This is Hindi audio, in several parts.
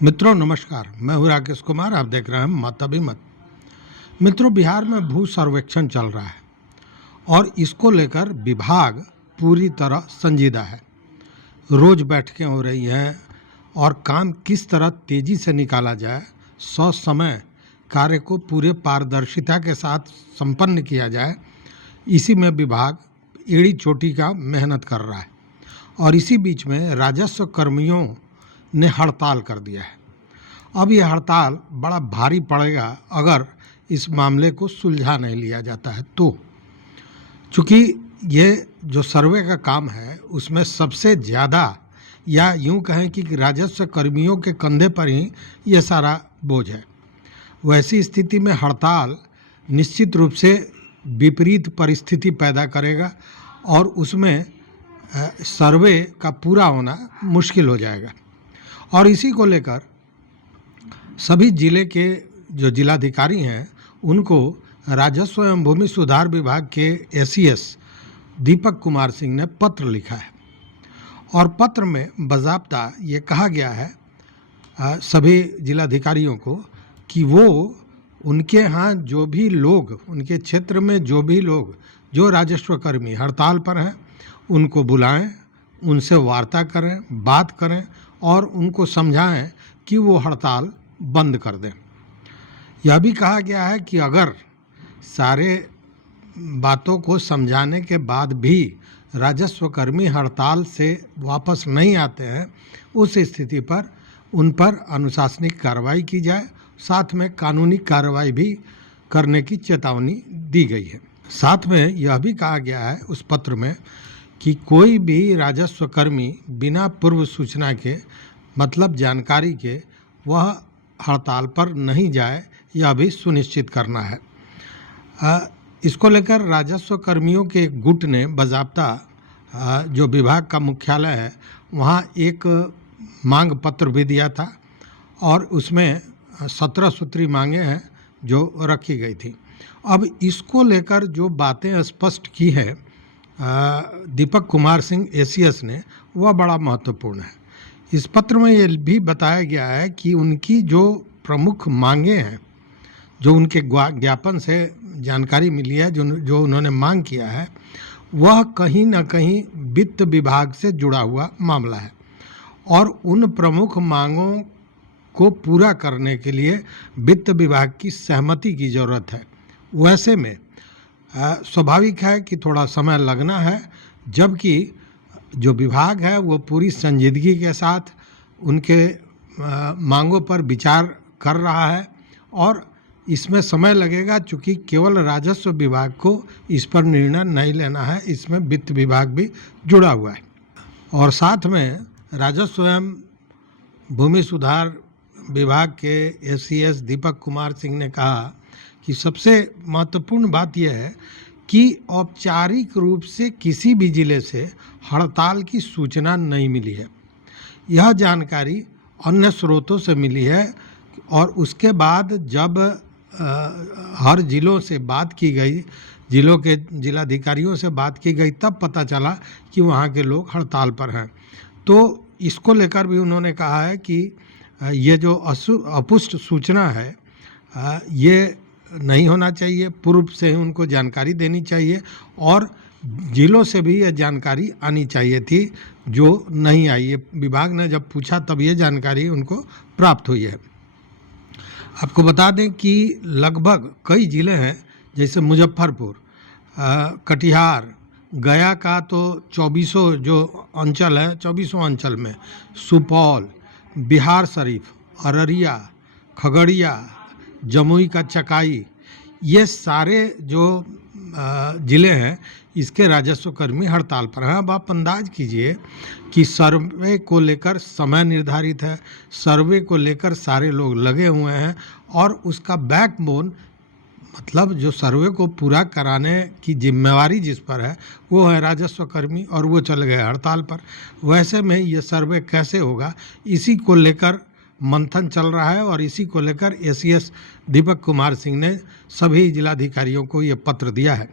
मित्रों नमस्कार, मैं हूँ राकेश कुमार। आप देख रहे हैं मत अभिमत। मित्रों, बिहार में भू सर्वेक्षण चल रहा है और इसको लेकर विभाग पूरी तरह संजीदा है। रोज बैठकें हो रही हैं और काम किस तरह तेजी से निकाला जाए, ससमय कार्य को पूरे पारदर्शिता के साथ संपन्न किया जाए, इसी में विभाग एड़ी चोटी का मेहनत कर रहा है। और इसी बीच में राजस्व कर्मियों ने हड़ताल कर दिया है। अब यह हड़ताल बड़ा भारी पड़ेगा अगर इस मामले को सुलझा नहीं लिया जाता है तो। चूँकि ये जो सर्वे का काम है उसमें सबसे ज़्यादा, या यूँ कहें कि राजस्व कर्मियों के कंधे पर ही ये सारा बोझ है। वैसी स्थिति में हड़ताल निश्चित रूप से विपरीत परिस्थिति पैदा करेगा और उसमें सर्वे का पूरा होना मुश्किल हो जाएगा। और इसी को लेकर सभी जिले के जो जिलाधिकारी हैं उनको राजस्व एवं भूमि सुधार विभाग के एसीएस दीपक कुमार सिंह ने पत्र लिखा है। और पत्र में बाज़ाब्ता ये कहा गया है सभी जिलाधिकारियों को कि वो उनके यहाँ जो भी लोग, उनके क्षेत्र में जो भी लोग जो राजस्व कर्मी हड़ताल पर हैं उनको बुलाएं, उनसे वार्ता करें, बात करें और उनको समझाएं कि वो हड़ताल बंद कर दें। यह भी कहा गया है कि अगर सारे बातों को समझाने के बाद भी राजस्व कर्मी हड़ताल से वापस नहीं आते हैं, उस स्थिति पर उन पर अनुशासनिक कार्रवाई की जाए, साथ में कानूनी कार्रवाई भी करने की चेतावनी दी गई है। साथ में यह भी कहा गया है उस पत्र में कि कोई भी राजस्व कर्मी बिना पूर्व सूचना के, मतलब जानकारी के, वह हड़ताल पर नहीं जाए, यह भी सुनिश्चित करना है। इसको लेकर राजस्व कर्मियों के एक गुट ने बाज़ाब्ता जो विभाग का मुख्यालय है वहाँ एक मांग पत्र भी दिया था और उसमें 17 सूत्री मांगे हैं जो रखी गई थी। अब इसको लेकर जो बातें स्पष्ट की है दीपक कुमार सिंह एसीएस ने, वह बड़ा महत्वपूर्ण है। इस पत्र में ये भी बताया गया है कि उनकी जो प्रमुख मांगे हैं, जो उनके ज्ञापन से जानकारी मिली है, जो उन्होंने मांग किया है, वह कहीं ना कहीं वित्त विभाग से जुड़ा हुआ मामला है और उन प्रमुख मांगों को पूरा करने के लिए वित्त विभाग की सहमति की ज़रूरत है। वैसे में स्वाभाविक है कि थोड़ा समय लगना है, जबकि जो विभाग है वो पूरी संजीदगी के साथ उनके मांगों पर विचार कर रहा है और इसमें समय लगेगा, चूँकि केवल राजस्व विभाग को इस पर निर्णय नहीं लेना है, इसमें वित्त विभाग भी जुड़ा हुआ है। और साथ में राजस्व एवं भूमि सुधार विभाग के एसीएस दीपक कुमार सिंह ने कहा कि सबसे महत्वपूर्ण बात यह है कि औपचारिक रूप से किसी भी जिले से हड़ताल की सूचना नहीं मिली है। यह जानकारी अन्य स्रोतों से मिली है और उसके बाद जब हर जिलों से बात की गई, जिलों के जिलाधिकारियों से बात की गई, तब पता चला कि वहाँ के लोग हड़ताल पर हैं। तो इसको लेकर भी उन्होंने कहा है कि ये जो अपुष्ट सूचना है ये नहीं होना चाहिए, पूर्व से ही उनको जानकारी देनी चाहिए और जिलों से भी ये जानकारी आनी चाहिए थी, जो नहीं आई। ये विभाग ने जब पूछा तब ये जानकारी उनको प्राप्त हुई है। आपको बता दें कि लगभग कई ज़िले हैं, जैसे मुजफ्फरपुर, कटिहार, गया का तो 24 जो अंचल है, 24 अंचल में, सुपौल, बिहार शरीफ, अररिया, खगड़िया, जमुई का चकाई, ये सारे जो ज़िले हैं इसके राजस्व कर्मी हड़ताल पर हैं। अब आप अंदाज कीजिए कि सर्वे को लेकर समय निर्धारित है, सर्वे को लेकर सारे लोग लगे हुए हैं और उसका बैकबोन, मतलब जो सर्वे को पूरा कराने की जिम्मेवारी जिस पर है वो है राजस्व कर्मी, और वो चल गए हड़ताल पर। वैसे में ये सर्वे कैसे होगा, इसी को लेकर मंथन चल रहा है और इसी को लेकर एसीएस दीपक कुमार सिंह ने सभी जिलाधिकारियों को ये पत्र दिया है।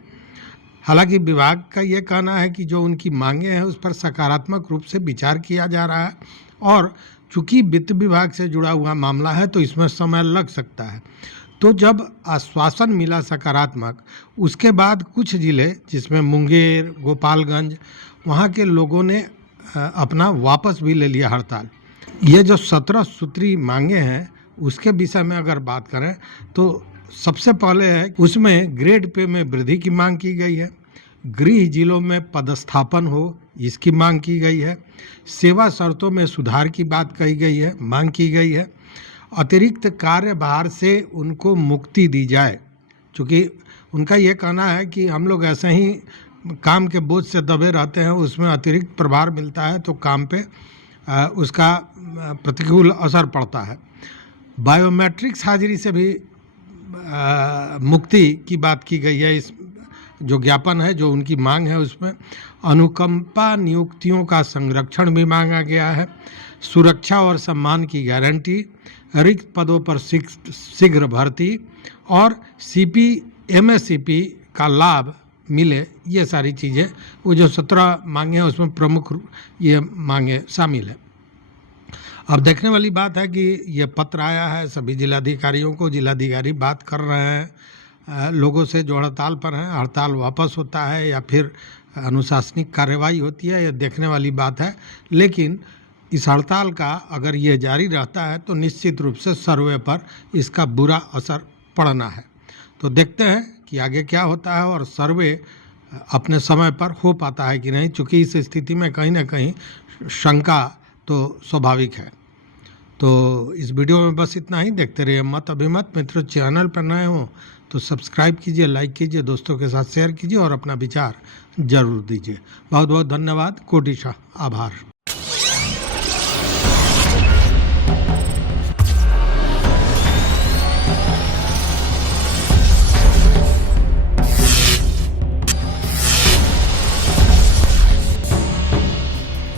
हालांकि विभाग का ये कहना है कि जो उनकी मांगे हैं उस पर सकारात्मक रूप से विचार किया जा रहा है और चूँकि वित्त विभाग से जुड़ा हुआ मामला है तो इसमें समय लग सकता है। तो जब आश्वासन मिला सकारात्मक, उसके बाद कुछ ज़िले जिसमें मुंगेर, गोपालगंज, वहाँ के लोगों ने अपना वापस भी ले लिया हड़ताल। ये जो 17 सूत्री मांगे हैं उसके विषय में अगर बात करें तो सबसे पहले है उसमें ग्रेड पे में वृद्धि की मांग की गई है, गृह जिलों में पदस्थापन हो इसकी मांग की गई है, सेवा शर्तों में सुधार की बात कही गई है, मांग की गई है, अतिरिक्त कार्यभार से उनको मुक्ति दी जाए। चूँकि उनका ये कहना है कि हम लोग ऐसे ही काम के बोझ से दबे रहते हैं, उसमें अतिरिक्त प्रभार मिलता है तो काम पे उसका प्रतिकूल असर पड़ता है। बायोमेट्रिक्स हाजिरी से भी मुक्ति की बात की गई है। इस जो ज्ञापन है, जो उनकी मांग है, उसमें अनुकंपा नियुक्तियों का संरक्षण भी मांगा गया है, सुरक्षा और सम्मान की गारंटी, रिक्त पदों पर शीघ्र भर्ती और सीपी एमएससीपी का लाभ मिले। ये सारी चीज़ें, वो जो 17 मांगे हैं उसमें प्रमुख ये मांगे शामिल है। अब देखने वाली बात है कि ये पत्र आया है सभी जिलाधिकारियों को, जिलाधिकारी बात कर रहे हैं लोगों से जो हड़ताल पर हैं, हड़ताल वापस होता है या फिर अनुशासनिक कार्रवाई होती है, ये देखने वाली बात है। लेकिन इस हड़ताल का अगर ये जारी रहता है तो निश्चित रूप से सर्वे पर इसका बुरा असर पड़ना है। तो देखते हैं कि आगे क्या होता है और सर्वे अपने समय पर हो पाता है कि नहीं, चूँकि इस स्थिति में कहीं ना कहीं शंका तो स्वाभाविक है। तो इस वीडियो में बस इतना ही। देखते रहिए मत अभिमत। मित्रों, चैनल पर नए हो तो सब्सक्राइब कीजिए, लाइक कीजिए, दोस्तों के साथ शेयर कीजिए और अपना विचार जरूर दीजिए। बहुत बहुत धन्यवाद, कोटिशा आभार।